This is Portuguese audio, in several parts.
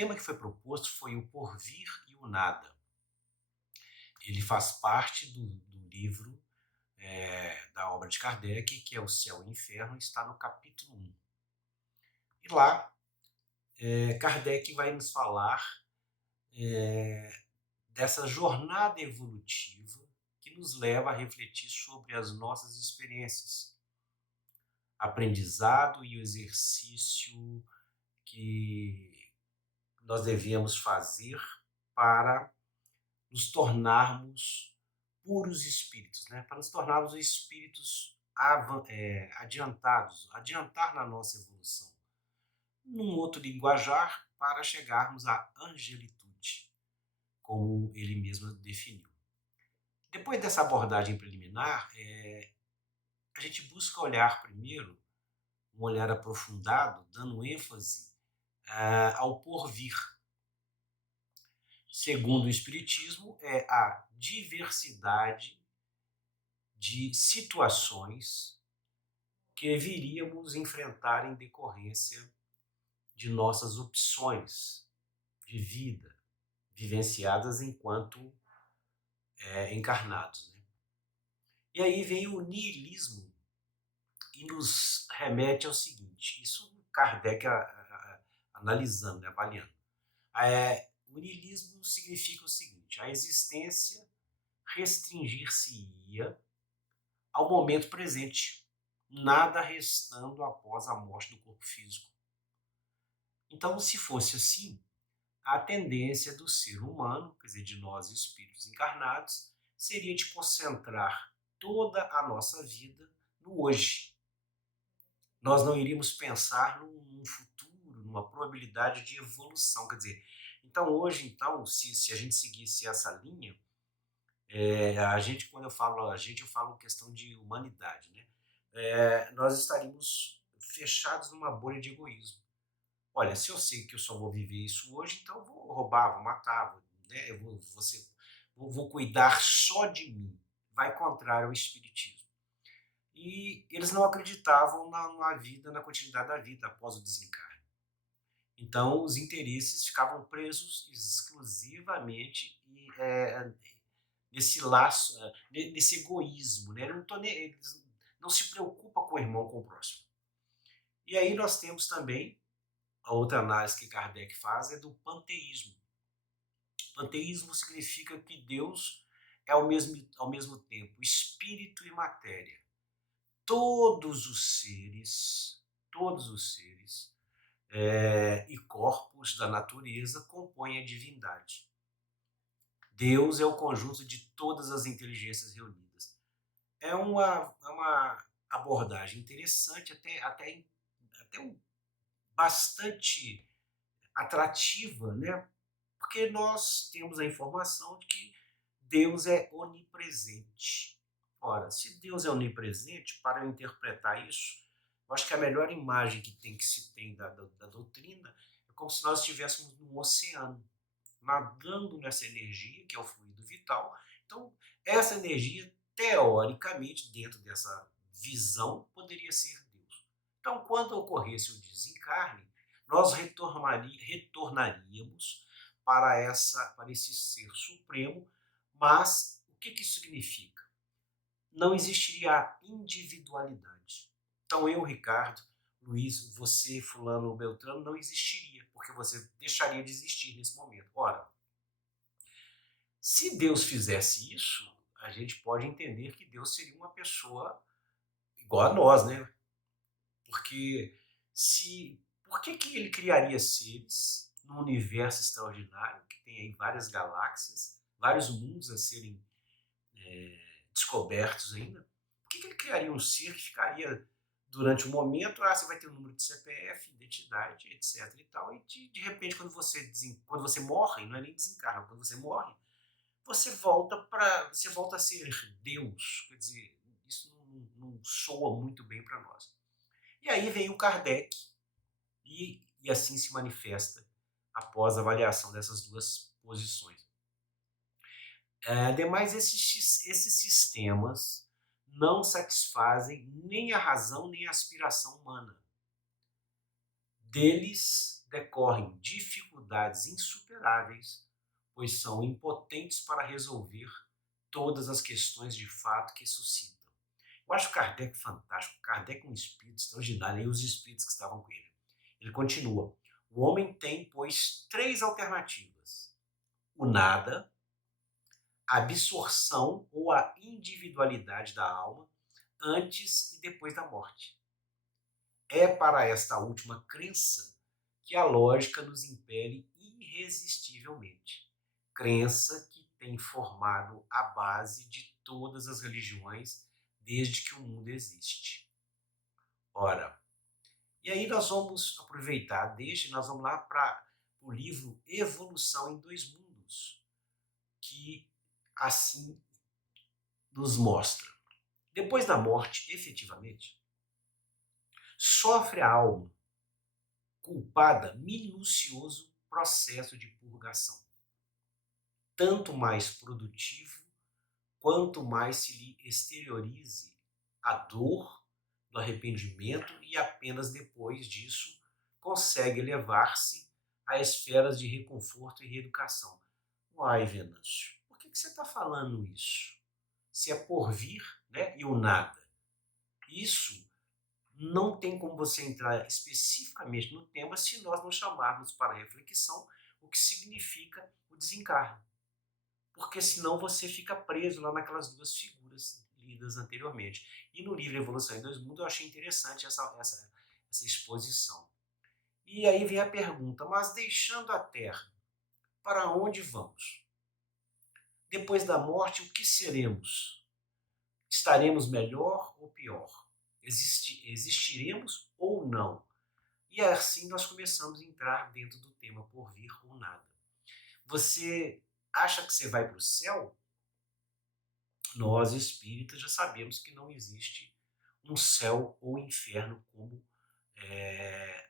tema que foi proposto foi o porvir e o nada. Ele faz parte do livro da obra de Kardec, que é O Céu e o Inferno, está no capítulo 1. E lá, Kardec vai nos falar dessa jornada evolutiva que nos leva a refletir sobre as nossas experiências, aprendizado e o exercício que nós devemos fazer para nos tornarmos puros espíritos, né? Para nos tornarmos espíritos adiantados, adiantar na nossa evolução. Num outro linguajar, para chegarmos à angelitude, como ele mesmo definiu. Depois dessa abordagem preliminar, a gente busca olhar primeiro, um olhar aprofundado, dando ênfase ao porvir. Segundo o Espiritismo, é a diversidade de situações que viríamos enfrentar em decorrência de nossas opções de vida, vivenciadas enquanto encarnados, né? E aí vem o niilismo e nos remete ao seguinte, isso Kardec analisando, né, avaliando. O niilismo significa o seguinte, a existência restringir-se-ia ao momento presente, nada restando após a morte do corpo físico. Então, se fosse assim, a tendência do ser humano, quer dizer, de nós espíritos encarnados, seria de concentrar toda a nossa vida no hoje. Nós não iríamos pensar num futuro, numa probabilidade de evolução, quer dizer, então hoje, então, se a gente seguisse essa linha, a gente, quando eu falo a gente, eu falo questão de humanidade, né? Nós estaríamos fechados numa bolha de egoísmo. Olha, se eu sei que eu só vou viver isso hoje, então eu vou roubar, vou matar, né? Vou cuidar só de mim. Vai contrário ao espiritismo. E eles não acreditavam na vida, na continuidade da vida após o desencarne. Então, os interesses ficavam presos exclusivamente nesse laço, nesse egoísmo, né? Eles não se preocupam com o irmão, com o próximo. E aí nós temos também a outra análise que Kardec faz é do panteísmo. Panteísmo significa que Deus é ao mesmo tempo espírito e matéria. Todos os seres e corpos da natureza compõem a divindade. Deus é o conjunto de todas as inteligências reunidas. É uma abordagem interessante, até bastante atrativa, né? Porque nós temos a informação de que Deus é onipresente. Ora, se Deus é onipresente, para eu interpretar isso, eu acho que a melhor imagem que se tem da doutrina é como se nós estivéssemos num oceano, nadando nessa energia, que é o fluido vital. Então, essa energia, teoricamente, dentro dessa visão, poderia ser Deus. Então, quando ocorresse o desencarne, nós retornaríamos para esse ser supremo, mas o que isso significa? Não existiria a individualidade. Então eu, Ricardo, Luiz, você, fulano, Beltrano, não existiria, porque você deixaria de existir nesse momento. Ora, se Deus fizesse isso, a gente pode entender que Deus seria uma pessoa igual a nós, né? Porque por que ele criaria seres num universo extraordinário, que tem aí várias galáxias, vários mundos a serem descobertos ainda? Por que ele criaria um ser que ficaria durante um momento, você vai ter um número de CPF, identidade, etc e tal, e de repente quando você morre, não é nem desencarna, quando você morre, você volta a ser Deus, quer dizer, isso não soa muito bem para nós. E aí vem o Kardec e assim se manifesta após a avaliação dessas duas posições. Ademais, esses sistemas não satisfazem nem a razão nem a aspiração humana. Deles decorrem dificuldades dificuldades insuperáveis, pois são impotentes para resolver todas as questões de fato que suscitam. Eu acho Kardec fantástico. Kardec é um espírito extraordinário, e os espíritos que estavam com ele. Ele continua: o homem tem, pois, três alternativas: o nada, a absorção ou a individualidade da alma antes e depois da morte. É para esta última crença que a lógica nos impele irresistivelmente. Crença que tem formado a base de todas as religiões desde que o mundo existe. Ora, e aí nós vamos aproveitar, nós vamos lá para o livro Evolução em Dois Mundos, que assim nos mostra. Depois da morte, efetivamente, sofre a alma culpada minucioso processo de purgação, tanto mais produtivo quanto mais se lhe exteriorize a dor do arrependimento, e apenas depois disso consegue elevar-se a esferas de reconforto e reeducação. Uai, Venâncio, por que você está falando isso? Se é por vir, né, e o nada. Isso não tem como você entrar especificamente no tema se nós não chamarmos para reflexão o que significa o desencarne. Porque senão você fica preso lá naquelas duas figuras lidas anteriormente. E no livro Evolução em Dois Mundos eu achei interessante essa exposição. E aí vem a pergunta: mas deixando a Terra, para onde vamos? Depois da morte, o que seremos? Estaremos melhor ou pior? Existiremos ou não? E assim nós começamos a entrar dentro do tema por vir ou nada. Você acha que você vai para o céu? Nós espíritas já sabemos que não existe um céu ou inferno como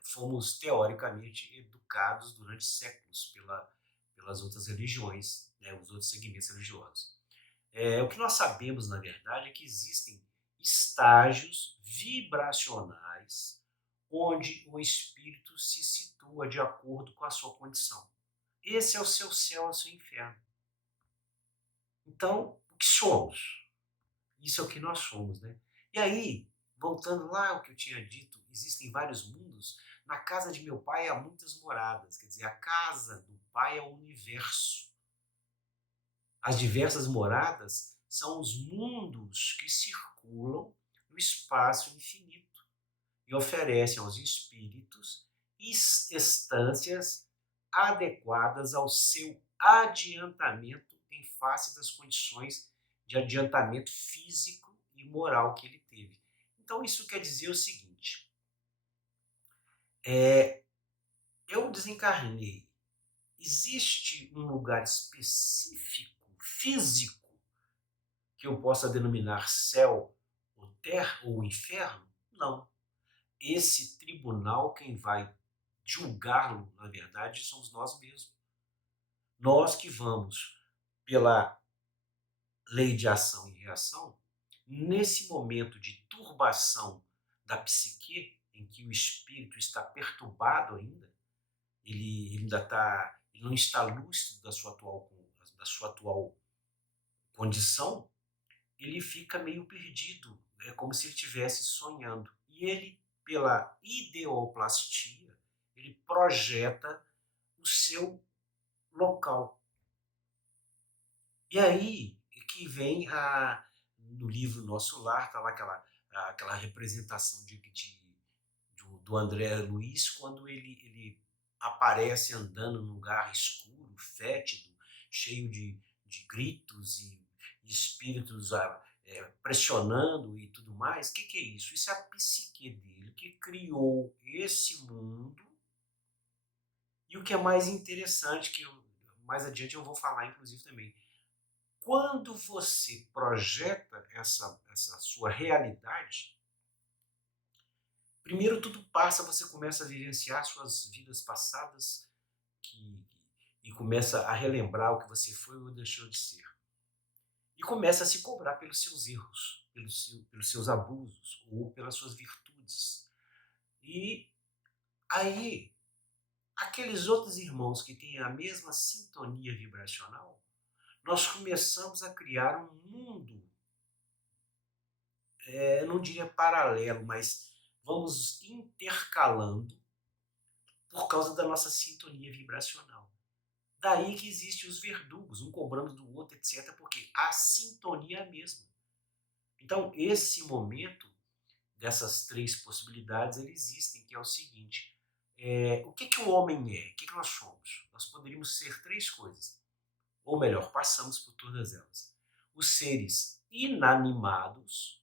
fomos teoricamente educados durante séculos pelas outras religiões, né, os outros segmentos religiosos. O que nós sabemos, na verdade, é que existem estágios vibracionais onde o espírito se situa de acordo com a sua condição. Esse é o seu céu, é o seu inferno. Então, o que somos? Isso é o que nós somos, né? E aí, voltando lá ao que eu tinha dito, existem vários mundos. Na casa de meu pai há muitas moradas. Quer dizer, a casa do pai é o universo. As diversas moradas são os mundos que circulam no espaço infinito e oferecem aos espíritos estâncias adequadas ao seu adiantamento em face das condições de adiantamento físico e moral que ele teve. Então isso quer dizer o seguinte: eu desencarnei. Existe um lugar específico, físico, que eu possa denominar céu, ou terra, ou inferno? Não. Esse tribunal, quem vai julgá-lo, na verdade, somos nós mesmos. Nós que vamos, pela lei de ação e reação, nesse momento de turbação da psique, em que o espírito está perturbado ainda, ele não está lúcido da sua atual condição, ele fica meio perdido, é como se ele estivesse sonhando. E ele, pela ideoplastia, ele projeta o seu local. E aí que vem no livro Nosso Lar, está lá aquela representação do André Luiz, quando ele aparece andando num lugar escuro, fétido, cheio de gritos e espíritos pressionando e tudo mais. O que é isso? Isso é a psique dele, que criou esse mundo. E o que é mais interessante, que mais adiante eu vou falar inclusive também, quando você projeta essa sua realidade, primeiro tudo passa, você começa a vivenciar suas vidas passadas e começa a relembrar o que você foi ou deixou de ser. E começa a se cobrar pelos seus erros, pelos seus abusos ou pelas suas virtudes. E aí aqueles outros irmãos que têm a mesma sintonia vibracional, nós começamos a criar um mundo, eu não diria paralelo, mas vamos intercalando por causa da nossa sintonia vibracional. Daí que existem os verdugos, um cobrando do outro, etc., porque a sintonia é a mesma. Então, esse momento dessas três possibilidades, eles existem, que é o seguinte: o que o homem é? O que nós somos? Nós poderíamos ser três coisas, ou melhor, passamos por todas elas. Os seres inanimados,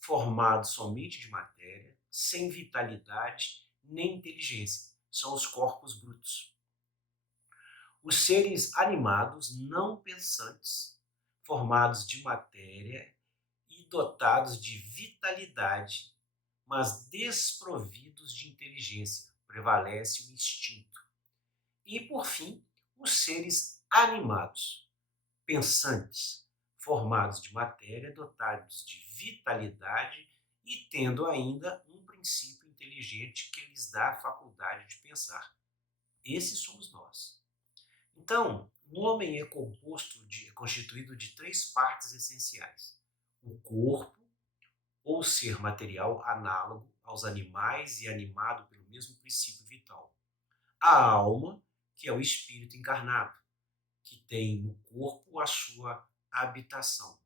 formados somente de matéria, sem vitalidade nem inteligência, são os corpos brutos. Os seres animados, não pensantes, formados de matéria e dotados de vitalidade, mas desprovidos de inteligência, prevalece o instinto. E, por fim, os seres animados, pensantes, formados de matéria, dotados de vitalidade e tendo ainda um princípio inteligente que lhes dá a faculdade de pensar. Esses somos nós. Então, o homem é constituído de três partes essenciais: o corpo, ou ser material análogo aos animais e animado pelo mesmo princípio vital. A alma, que é o espírito encarnado, que tem no corpo a sua habitação.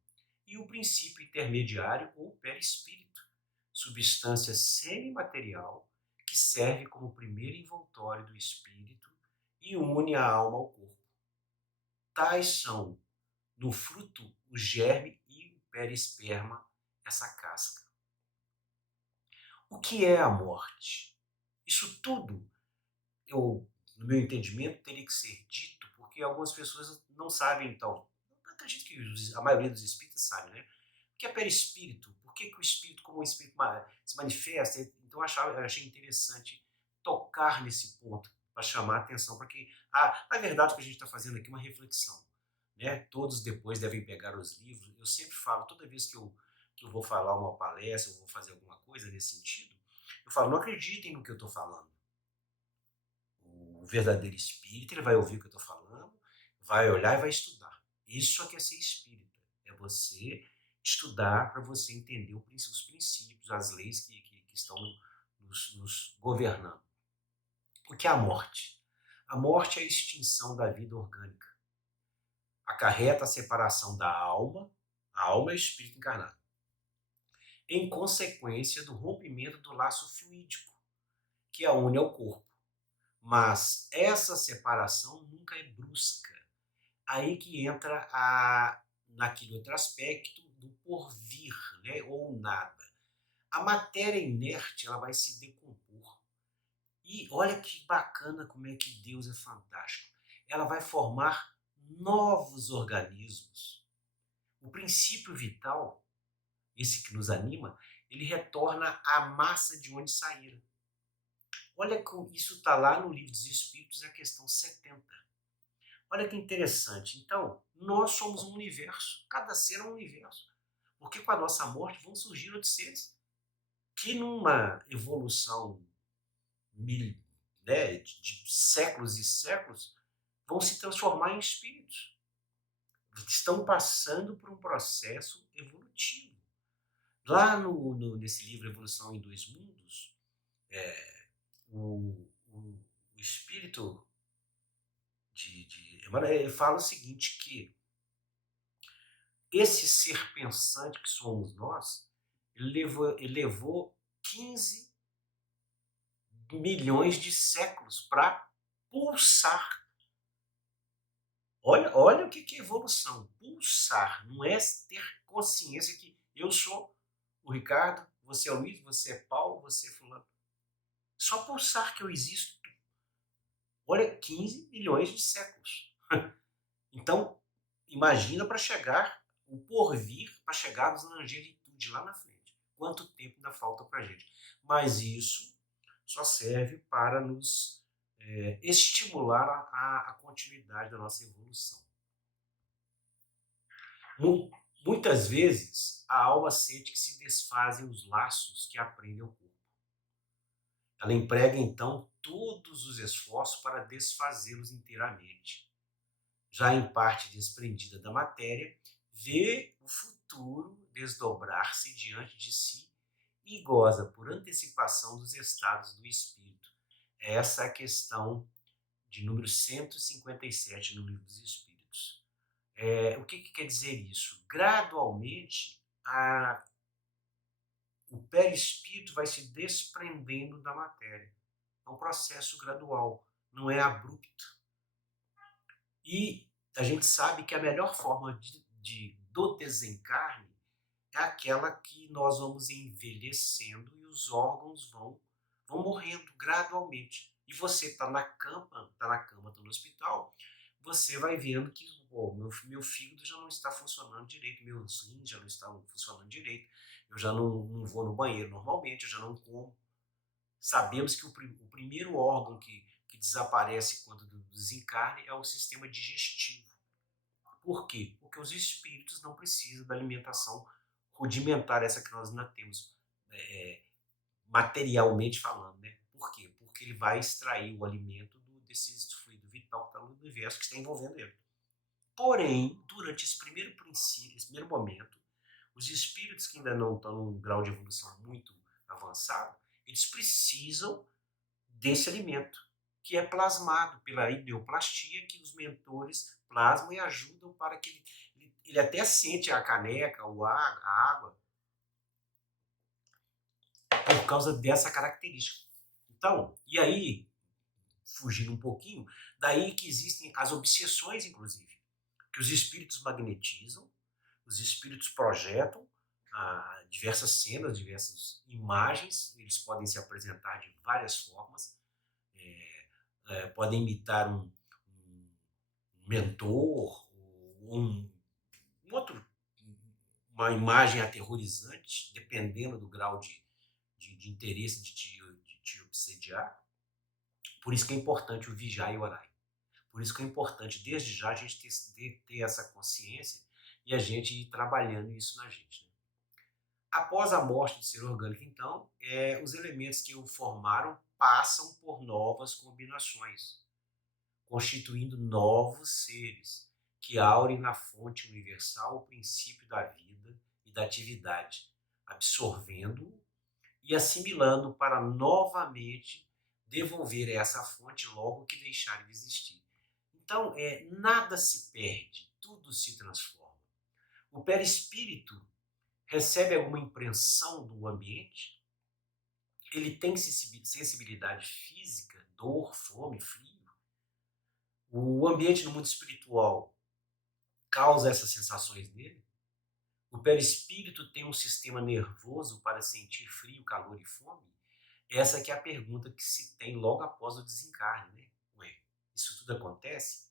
E o princípio intermediário ou perispírito, substância semimaterial que serve como primeiro envoltório do espírito e une a alma ao corpo. Tais são, no fruto, o germe e o perisperma, essa casca. O que é a morte? Isso tudo, no meu entendimento, teria que ser dito, porque algumas pessoas não sabem, então. Eu acredito que a maioria dos espíritas sabe, né? O que é perispírito? Por que o espírito, como o espírito se manifesta? Então eu achei interessante tocar nesse ponto, para chamar a atenção, porque, na verdade, o que a gente está fazendo aqui é uma reflexão. Né? Todos depois devem pegar os livros. Eu sempre falo, toda vez que eu vou falar uma palestra, eu vou fazer alguma coisa nesse sentido, eu falo, não acreditem no que eu estou falando. O verdadeiro espírita, ele vai ouvir o que eu estou falando, vai olhar e vai estudar. Isso é que é ser espírita. É você estudar para você entender os princípios, as leis que estão nos governando. O que é a morte? A morte é a extinção da vida orgânica. Acarreta a separação da alma, a alma é o espírito encarnado, em consequência do rompimento do laço fluídico, que a une ao corpo. Mas essa separação nunca é brusca. Aí que entra naquele outro aspecto do porvir, né, ou nada. A matéria inerte, ela vai se decompor. E olha que bacana como é que Deus é fantástico. Ela vai formar novos organismos. O princípio vital, esse que nos anima, ele retorna à massa de onde saíram. Olha como isso está lá no Livro dos Espíritos, a questão 70. Olha que interessante. Então, nós somos um universo. Cada ser é um universo. Porque com a nossa morte vão surgir outros seres que numa evolução né, de séculos e séculos vão se transformar em espíritos. Estão passando por um processo evolutivo. Lá nesse livro Evolução em Dois Mundos, o espírito de Emmanuel, ele fala o seguinte, que esse ser pensante que somos nós, ele levou 15 milhões de séculos para pulsar. Olha o que é evolução. Pulsar. Não é ter consciência que eu sou o Ricardo, você é o Luiz, você é Paulo, você é fulano. Só pulsar que eu existo. Olha, 15 milhões de séculos. Então, imagina para chegar, o porvir, para chegarmos na angelitude lá na frente. Quanto tempo ainda falta para a gente. Mas isso só serve para nos estimular a continuidade da nossa evolução. Muitas vezes, a alma sente que se desfazem os laços que aprendem ao corpo. Ela emprega, então, todos os esforços para desfazê-los inteiramente. Já em parte desprendida da matéria, vê o futuro desdobrar-se diante de si e goza por antecipação dos estados do espírito. Essa é a questão de número 157 no Livro dos Espíritos. O que quer dizer isso? Gradualmente, o perispírito vai se desprendendo da matéria. É um processo gradual, não é abrupto. E a gente sabe que a melhor forma do desencarne é aquela que nós vamos envelhecendo e os órgãos vão morrendo gradualmente. E você está na cama, está no hospital, você vai vendo que meu fígado já não está funcionando direito, meus rins já não estão funcionando direito, eu já não vou no banheiro normalmente, eu já não como. Sabemos que o primeiro órgão que desaparece quando desencarne é o sistema digestivo. Por quê? Porque os espíritos não precisam da alimentação rudimentar, essa que nós ainda temos, materialmente falando, né? Por quê? Porque ele vai extrair o alimento desse fluido vital que está no universo, que está envolvendo ele. Porém, durante esse primeiro princípio, esse primeiro momento, os espíritos que ainda não estão num grau de evolução muito avançado, eles precisam desse alimento, que é plasmado pela ideoplastia, que os mentores plasmam e ajudam para que ele até sente a caneca, a água, por causa dessa característica. Então, e aí, fugindo um pouquinho, daí que existem as obsessões, inclusive, que os espíritos magnetizam, os espíritos projetam diversas cenas, diversas imagens, eles podem se apresentar de várias formas, podem imitar um mentor, outro, uma imagem aterrorizante, dependendo do grau de interesse de te obsediar. Por isso que é importante o vigiar e orar. Por isso que é importante, desde já, a gente ter essa consciência e a gente ir trabalhando isso na gente. Né? Após a morte do ser orgânico, então, os elementos que o formaram passam por novas combinações, constituindo novos seres que aurem na fonte universal o princípio da vida e da atividade, absorvendo-o e assimilando para novamente devolver essa fonte logo que deixar de existir. Então, nada se perde, tudo se transforma. O perispírito recebe alguma impressão do ambiente, ele tem sensibilidade física, dor, fome, frio. O ambiente no mundo espiritual causa essas sensações nele. O perispírito tem um sistema nervoso para sentir frio, calor e fome. Essa que é a pergunta que se tem logo após o desencarne, né? Ué, isso tudo acontece?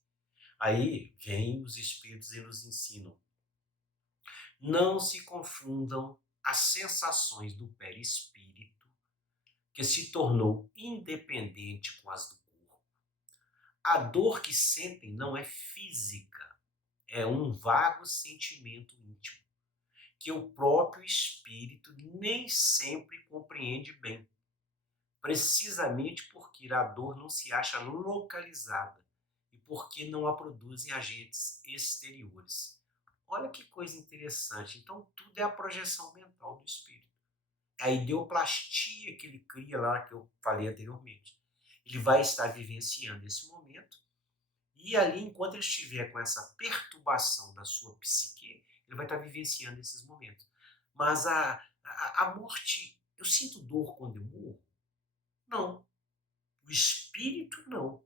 Aí vem os espíritos e nos ensinam. Não se confundam as sensações do perispírito, que se tornou independente com as do corpo. A dor que sentem não é física, é um vago sentimento íntimo, que o próprio espírito nem sempre compreende bem, precisamente porque a dor não se acha localizada e porque não a produzem agentes exteriores. Olha que coisa interessante. Então, tudo é a projeção mental do espírito. É a ideoplastia que ele cria lá, que eu falei anteriormente. Ele vai estar vivenciando esse momento e ali, enquanto ele estiver com essa perturbação da sua psique, ele vai estar vivenciando esses momentos. Mas a morte, eu sinto dor quando eu morro? Não. O espírito não.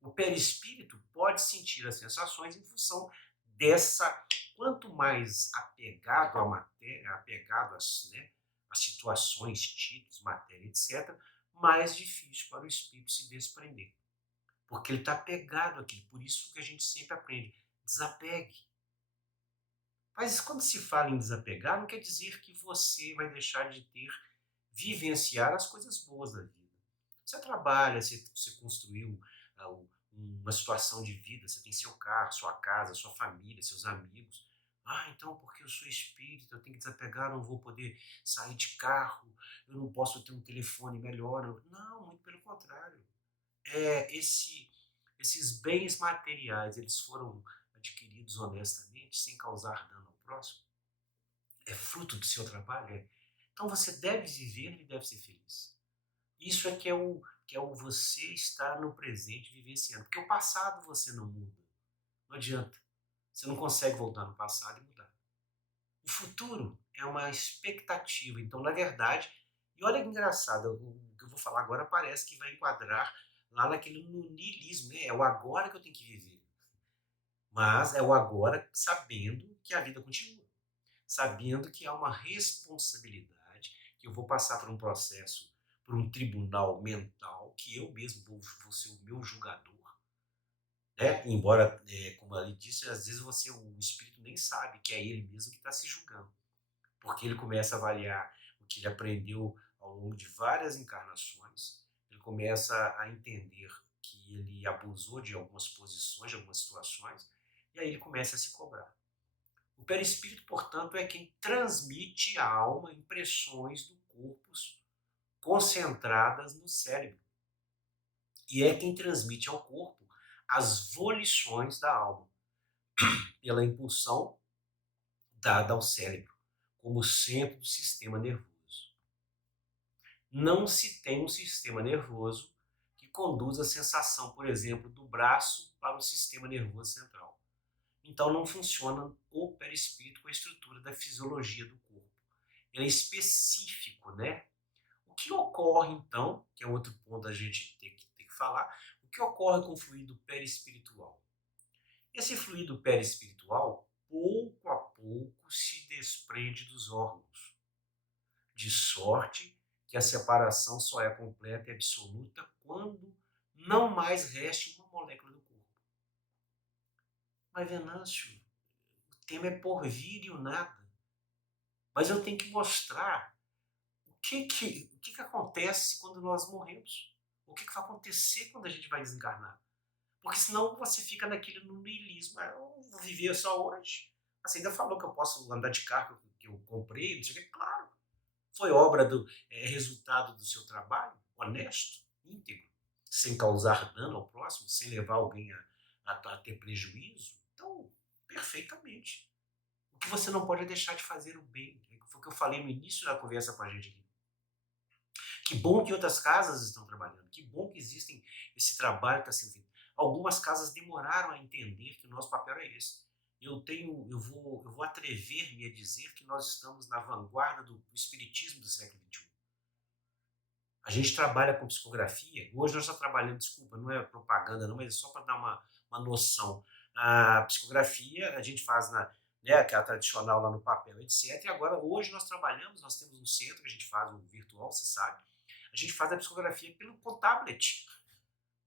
O perispírito pode sentir as sensações em função dessa. Quanto mais apegado à matéria, apegado às situações, títulos, matéria, etc., mais difícil para o espírito se desprender. Porque ele está apegado àquilo. Por isso que a gente sempre aprende. Desapegue. Mas quando se fala em desapegar, não quer dizer que você vai deixar de vivenciar as coisas boas da vida. Você trabalha, você construiu uma situação de vida, você tem seu carro, sua casa, sua família, seus amigos. Ah, então porque eu sou espírita, eu tenho que desapegar, não vou poder sair de carro, eu não posso ter um telefone melhor. Não, muito pelo contrário. Esses bens materiais, eles foram adquiridos honestamente, sem causar dano ao próximo? É fruto do seu trabalho? É. Então você deve viver e deve ser feliz. Isso é que é o você estar no presente vivenciando. Porque o passado você não muda. Não adianta. Você não consegue voltar no passado e mudar. O futuro é uma expectativa. Então, na verdade, e olha que engraçado, o que eu vou falar agora parece que vai enquadrar lá naquele no niilismo, né? É o agora que eu tenho que viver. Mas é o agora sabendo que a vida continua. Sabendo que há uma responsabilidade, que eu vou passar por um processo, por um tribunal mental, que eu mesmo vou ser o meu julgador, né? Embora, como ele disse, às vezes o espírito nem sabe que é ele mesmo que está se julgando, porque ele começa a avaliar o que ele aprendeu ao longo de várias encarnações, ele começa a entender que ele abusou de algumas posições, de algumas situações, e aí ele começa a se cobrar. O perispírito, portanto, é quem transmite à alma impressões do corpo concentradas no cérebro. E é quem transmite ao corpo as volições da alma, pela impulsão dada ao cérebro, como centro do sistema nervoso. Não se tem um sistema nervoso que conduz a sensação, por exemplo, do braço para o sistema nervoso central. Então não funciona o perispírito com a estrutura da fisiologia do corpo. Ele é específico, né? O que ocorre então, que é outro ponto a gente tem que falar, o que ocorre com o fluido perispiritual? Esse fluido perispiritual, pouco a pouco, se desprende dos órgãos, de sorte que a separação só é completa e absoluta quando não mais reste uma molécula do corpo. Mas, Venâncio, o tema é porvir e o nada. Mas eu tenho que mostrar o que acontece quando nós morremos. O que vai acontecer quando a gente vai desencarnar. Porque senão você fica naquele no niilismo. Eu vou viver só hoje. Você ainda falou que eu posso andar de carro que eu comprei, não sei o que. Claro, foi obra resultado do seu trabalho, honesto, íntegro, sem causar dano ao próximo, sem levar alguém a ter prejuízo. Então, perfeitamente. O que você não pode é deixar de fazer o bem. Foi o que eu falei no início da conversa com a gente aqui. Que bom que outras casas estão trabalhando. Que bom que existem esse trabalho que está sendo feito. Algumas casas demoraram a entender que o nosso papel é esse. Eu vou atrever-me a dizer que nós estamos na vanguarda do espiritismo do século XXI. A gente trabalha com psicografia. Hoje nós estamos trabalhando, desculpa, não é propaganda não, mas é só para dar uma noção. A psicografia a gente faz que é a tradicional lá no papel, etc. E agora, hoje nós temos um centro que a gente faz, um virtual, você sabe. A gente faz a psicografia com tablet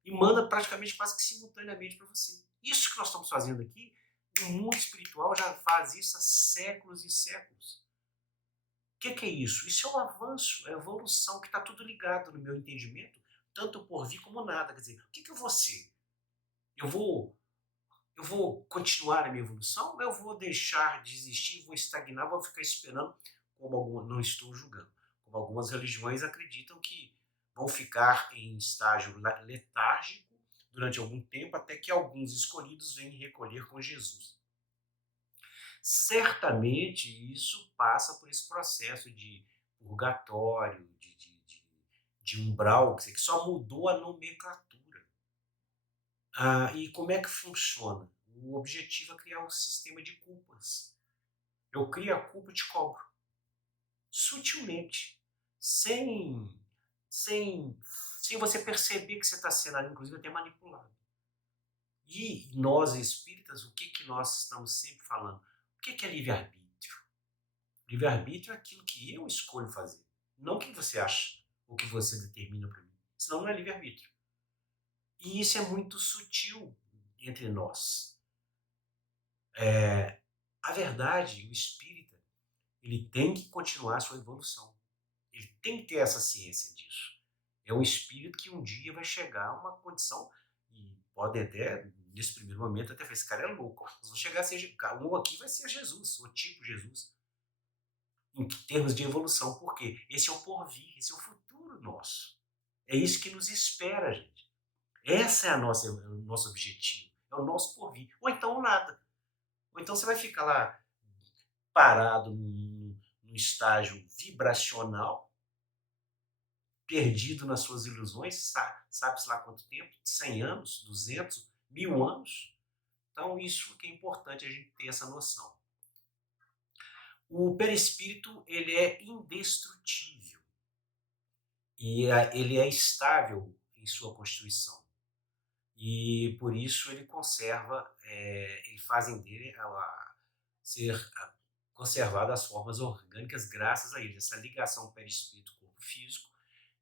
e manda praticamente quase que simultaneamente para você. Isso que nós estamos fazendo aqui, o mundo espiritual já faz isso há séculos e séculos. O que é isso? Isso é um avanço, é evolução, que está tudo ligado no meu entendimento, tanto por vir como nada. Quer dizer, o que eu vou ser? Eu vou continuar a minha evolução ou eu vou deixar de existir, vou estagnar, vou ficar esperando, não estou julgando, como algumas religiões acreditam que vão ficar em estágio letárgico durante algum tempo até que alguns escolhidos venham recolher com Jesus. Certamente isso passa por esse processo de purgatório, de umbral, que só mudou a nomenclatura. E como é que funciona? O objetivo é criar um sistema de culpas. Eu crio a culpa e te cobro. Sutilmente. Sem, sem, sem você perceber que você está sendo, inclusive, até manipulado. E nós, espíritas, o que nós estamos sempre falando? O que é livre-arbítrio? Livre-arbítrio é aquilo que eu escolho fazer, não o que você acha, ou que você determina para mim. Senão não é livre-arbítrio. E isso é muito sutil entre nós. A verdade, o espírita, ele tem que continuar a sua evolução. Ele tem que ter essa ciência disso. É um espírito que um dia vai chegar a uma condição, e pode até nesse primeiro momento, até falei, esse cara é louco, nós vamos chegar a ser, um aqui vai ser Jesus, o tipo Jesus, em termos de evolução, porque esse é o porvir, esse é o futuro nosso. É isso que nos espera, gente. Essa é o nosso objetivo, é o nosso porvir. Ou então nada. Ou então você vai ficar lá parado num estágio vibracional, perdido nas suas ilusões, sabe-se lá quanto tempo, 100 anos, 200, 1000 anos. Então isso que é importante a gente ter essa noção. O perispírito, ele é indestrutível e ele é estável em sua constituição. E por isso ele conserva, eles fazem dele ser conservado as formas orgânicas graças a ele, essa ligação perispírito-corpo físico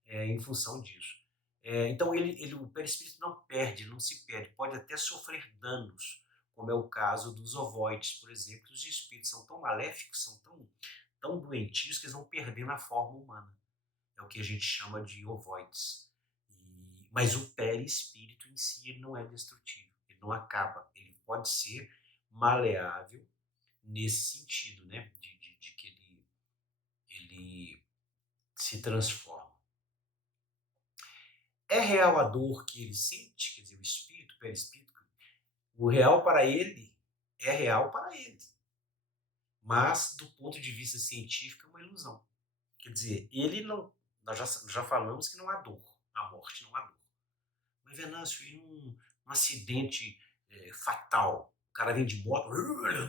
em função disso. Então o perispírito não perde, não se perde, pode até sofrer danos, como é o caso dos ovoides, por exemplo. Os espíritos são tão maléficos, são tão doentios que eles vão perdendo a forma humana. É o que a gente chama de ovoides. Mas o perispírito em si ele não é destrutível, ele não acaba, ele pode ser maleável nesse sentido, né, de que ele se transforma. É real a dor que ele sente, quer dizer, o espírito, o perispírito, o real para ele é real para ele, mas do ponto de vista científico é uma ilusão. Quer dizer, ele não, nós já falamos que não há dor, a morte não há dor. Mas Venâncio, e um acidente fatal, o cara vem de moto,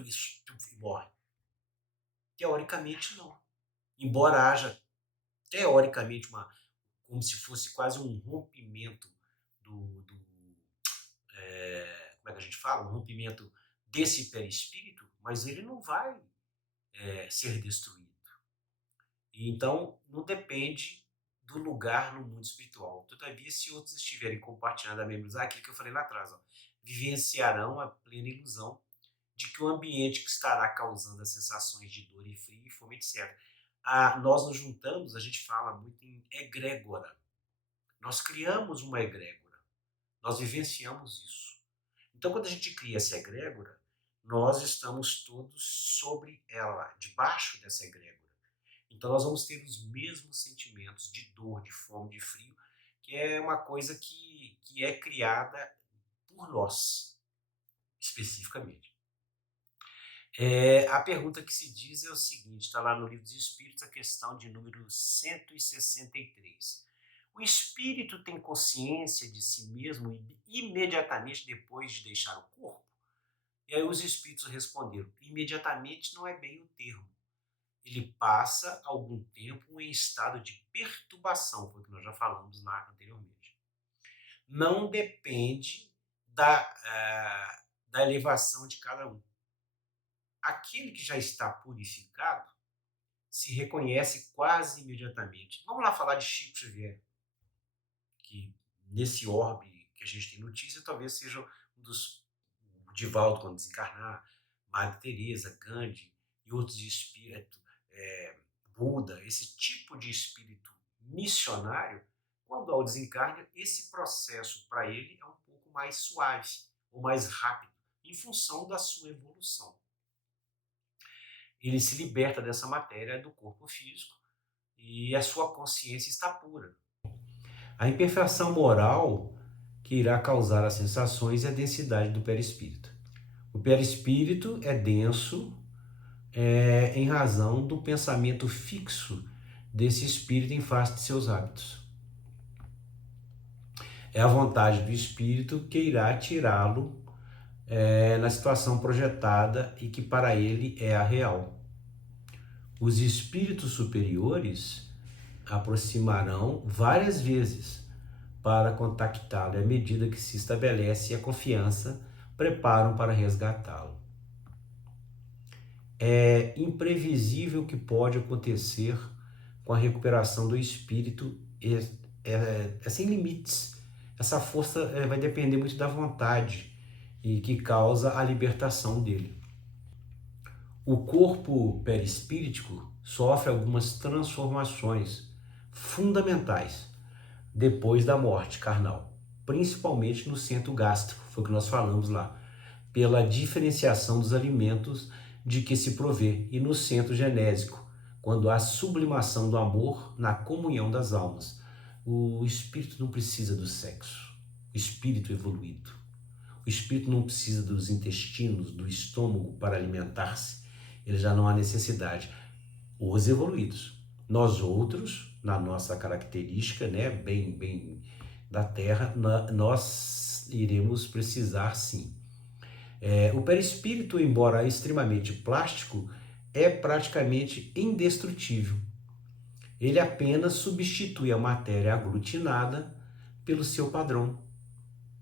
isso, e morre. Teoricamente não. Embora haja, teoricamente, como se fosse quase um rompimento como é que a gente fala? Um rompimento desse perispírito, mas ele não vai ser destruído. E então, não depende do lugar no mundo espiritual. Todavia, se outros estiverem compartilhando a mesma ilusão, aquilo que eu falei lá atrás, vivenciarão a plena ilusão de que o ambiente que estará causando as sensações de dor e frio e fome, etc. Nós nos juntamos, a gente fala muito em egrégora. Nós criamos uma egrégora. Nós vivenciamos isso. Então, quando a gente cria essa egrégora, nós estamos todos sobre ela, debaixo dessa egrégora. Então, nós vamos ter os mesmos sentimentos de dor, de fome, de frio, que é uma coisa que é criada por nós, especificamente. A pergunta que se diz é o seguinte, está lá no Livro dos Espíritos, a questão de número 163. O espírito tem consciência de si mesmo imediatamente depois de deixar o corpo? E aí os espíritos responderam, imediatamente não é bem o termo. Ele passa algum tempo em estado de perturbação, foi o que nós já falamos lá anteriormente. Não depende da elevação de cada um. Aquele que já está purificado se reconhece quase imediatamente. Vamos lá falar de Chico Xavier, que nesse orbe que a gente tem notícia, talvez seja um dos Divaldo quando desencarnar, Madre Teresa, Gandhi e outros espíritos, Buda, esse tipo de espírito missionário, quando ao desencarne, esse processo para ele é um pouco mais suave ou mais rápido, em função da sua evolução. Ele se liberta dessa matéria do corpo físico e a sua consciência está pura. A imperfeição moral que irá causar as sensações é a densidade do perispírito. O perispírito é denso em razão do pensamento fixo desse espírito em face de seus hábitos. É a vontade do espírito que irá tirá-lo na situação projetada e que para ele é a real. Os espíritos superiores aproximarão várias vezes para contactá-lo e à medida que se estabelece a confiança, preparam para resgatá-lo. É imprevisível o que pode acontecer com a recuperação do espírito, é sem limites. Essa força vai depender muito da vontade e que causa a libertação dele. O corpo perispíritico sofre algumas transformações fundamentais depois da morte carnal. principalmente no centro gástrico, foi o que nós falamos lá, pela diferenciação dos alimentos de que se provê, e no centro genésico, quando há sublimação do amor na comunhão das almas. O espírito não precisa do sexo, o espírito evoluído. O espírito não precisa dos intestinos, do estômago para alimentar-se, ele já não há necessidade. Os evoluídos. Nós outros, na nossa característica, né, bem da Terra, nós iremos precisar sim. O perispírito, embora extremamente plástico, é praticamente indestrutível. Ele apenas substitui a matéria aglutinada pelo seu padrão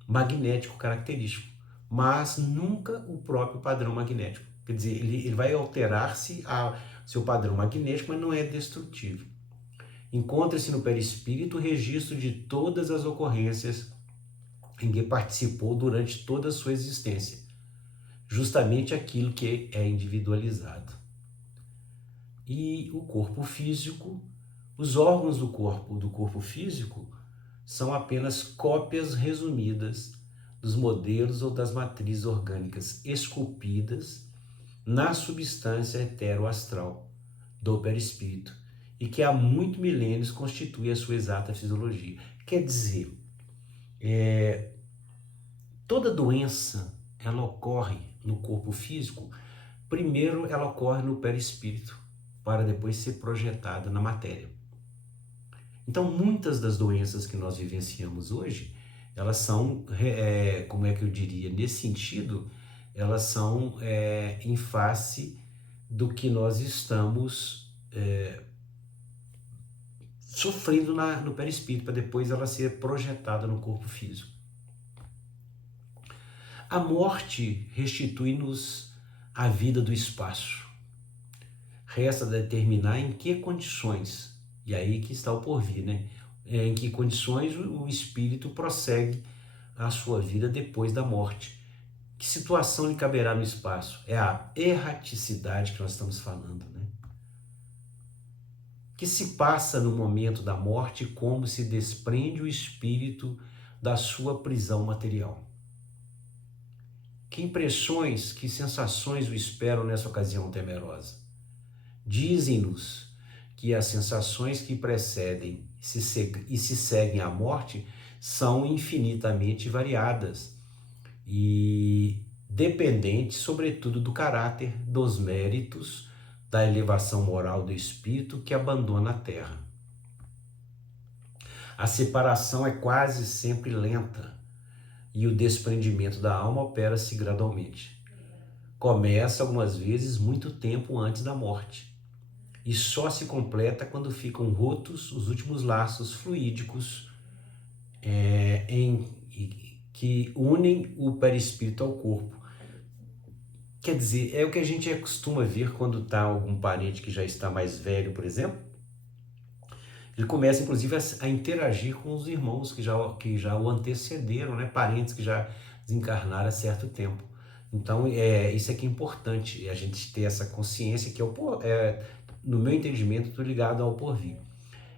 magnético característico, mas nunca o próprio padrão magnético. Quer dizer, ele vai alterar-se ao seu padrão magnético, mas não é destrutível. Encontra-se no perispírito o registro de todas as ocorrências em que participou durante toda a sua existência, justamente aquilo que é individualizado. E o corpo físico, os órgãos do corpo físico, são apenas cópias resumidas dos modelos ou das matrizes orgânicas esculpidas na substância etero-astral do perispírito e que há muitos milênios constitui a sua exata fisiologia. Quer dizer, toda doença ela ocorre no corpo físico, primeiro ela ocorre no perispírito, para depois ser projetada na matéria. Então, muitas das doenças que nós vivenciamos hoje, elas são, como é que eu diria, nesse sentido, elas são em face do que nós estamos sofrendo no perispírito, para depois ela ser projetada no corpo físico. A morte restitui-nos a vida do espaço. Resta determinar em que condições, e aí que está o porvir, né? Em que condições o espírito prossegue a sua vida depois da morte. Que situação lhe caberá no espaço? É a erraticidade que nós estamos falando, né? Que se passa no momento da morte, como se desprende o espírito da sua prisão material. Que impressões, que sensações o esperam nessa ocasião temerosa? Dizem-nos que as sensações que precedem e se seguem à morte são infinitamente variadas e dependentes, sobretudo, do caráter, dos méritos, da elevação moral do espírito que abandona a terra. A separação é quase sempre lenta e o desprendimento da alma opera-se gradualmente. Começa algumas vezes muito tempo antes da morte e só se completa quando ficam rotos os últimos laços fluídicos que unem o perispírito ao corpo. Quer dizer, é o que a gente costuma ver quando está algum parente que já está mais velho, por exemplo. Ele começa, inclusive, a interagir com os irmãos que já o antecederam, né? Parentes que já desencarnaram há certo tempo. Então, isso é que é importante, a gente ter essa consciência que no meu entendimento, estou ligado ao porvir.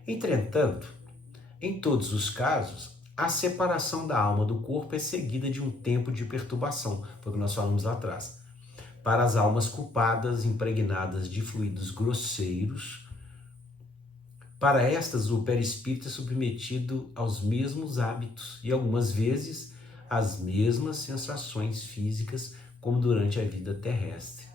Entretanto, em todos os casos, a separação da alma do corpo é seguida de um tempo de perturbação, foi o que nós falamos lá atrás. Para as almas culpadas, impregnadas de fluidos grosseiros, para estas o perispírito é submetido aos mesmos hábitos e algumas vezes às mesmas sensações físicas como durante a vida terrestre.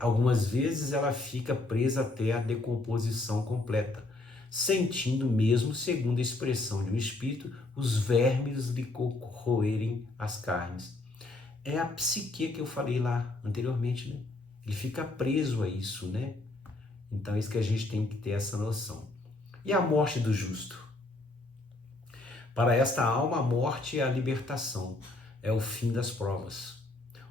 Algumas vezes ela fica presa até a decomposição completa, sentindo mesmo, segundo a expressão de um espírito, os vermes lhe corroerem as carnes. É a psique que eu falei lá anteriormente, né? Ele fica preso a isso, né? Então é isso que a gente tem que ter essa noção. E a morte do justo? Para esta alma, a morte é a libertação, é o fim das provas.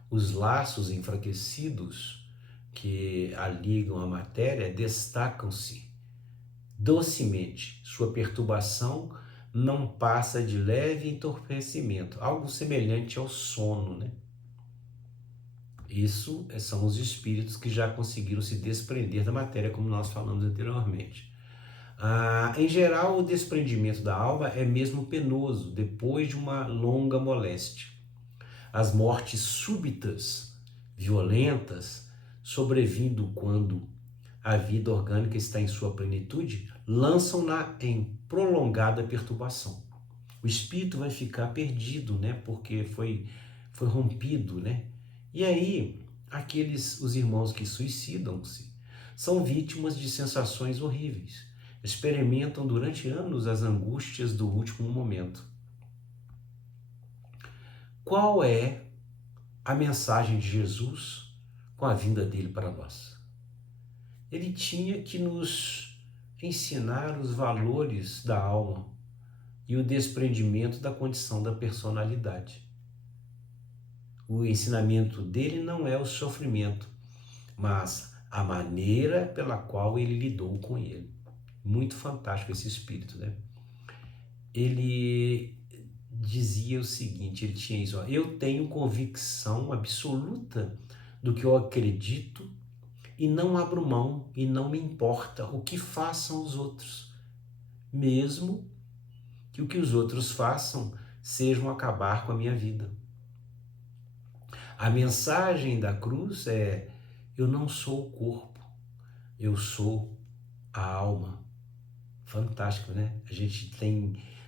Os laços enfraquecidos que a ligam à matéria destacam-se docemente. Sua perturbação não passa de leve entorpecimento, algo semelhante ao sono, né? Isso são os espíritos que já conseguiram se desprender da matéria, como nós falamos anteriormente. Em geral, o desprendimento da alma é mesmo penoso depois de uma longa moléstia. As mortes súbitas, violentas, sobrevindo quando a vida orgânica está em sua plenitude, lançam-na em prolongada perturbação. O espírito vai ficar perdido, né? Porque foi rompido, né? E aí, os irmãos que suicidam-se são vítimas de sensações horríveis. Experimentam durante anos as angústias do último momento. Qual é a mensagem de Jesus com a vinda dele para nós? Ele tinha que nos ensinar os valores da alma e o desprendimento da condição da personalidade. O ensinamento dele não é o sofrimento, mas a maneira pela qual ele lidou com ele. Muito fantástico esse espírito, né? Ele dizia o seguinte, ele tinha isso, ó, eu tenho convicção absoluta do que eu acredito e não abro mão e não me importa o que façam os outros, mesmo que o que os outros façam sejam acabar com a minha vida. A mensagem da cruz é: eu não sou o corpo, eu sou a alma. Fantástico, né?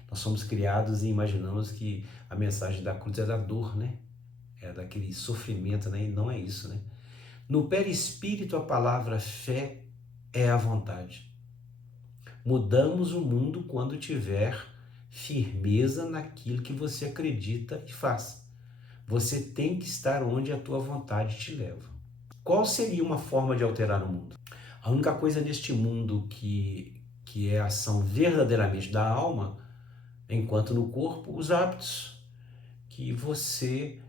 Nós somos criados e imaginamos que a mensagem da cruz é da dor, né? É daquele sofrimento, né? E não é isso, né? No perispírito, a palavra fé é a vontade. Mudamos o mundo quando tiver firmeza naquilo que você acredita e faz. Você tem que estar onde a tua vontade te leva. Qual seria uma forma de alterar o mundo? A única coisa neste mundo que é a ação verdadeiramente da alma, enquanto no corpo, os hábitos que você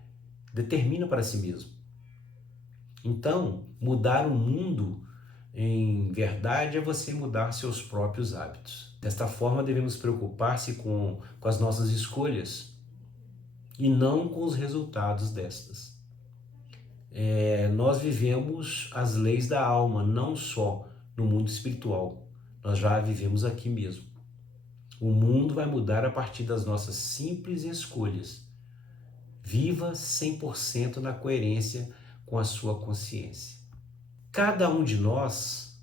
determina para si mesmo. Então, mudar o mundo em verdade é você mudar seus próprios hábitos. Desta forma, devemos preocupar-se com as nossas escolhas e não com os resultados destas. Nós vivemos as leis da alma, não só no mundo espiritual, nós já vivemos aqui mesmo. O mundo vai mudar a partir das nossas simples escolhas. Viva 100% na coerência com a sua consciência. Cada um de nós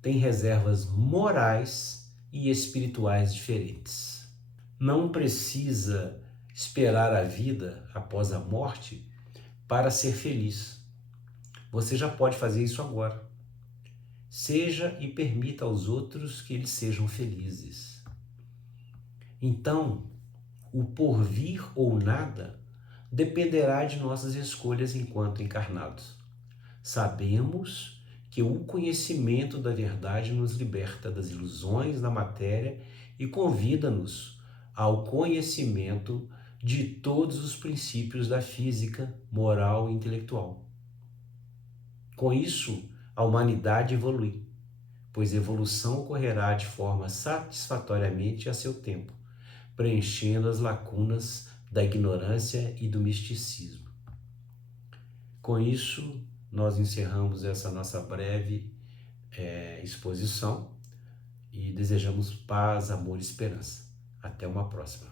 tem reservas morais e espirituais diferentes. Não precisa esperar a vida após a morte para ser feliz. Você já pode fazer isso agora. Seja e permita aos outros que eles sejam felizes. Então, o porvir ou nada dependerá de nossas escolhas enquanto encarnados. Sabemos que o conhecimento da verdade nos liberta das ilusões da matéria e convida-nos ao conhecimento de todos os princípios da física, moral e intelectual. Com isso, a humanidade evolui, pois evolução ocorrerá de forma satisfatoriamente a seu tempo, preenchendo as lacunas da ignorância e do misticismo. Com isso, nós encerramos essa nossa breve exposição e desejamos paz, amor e esperança. Até uma próxima.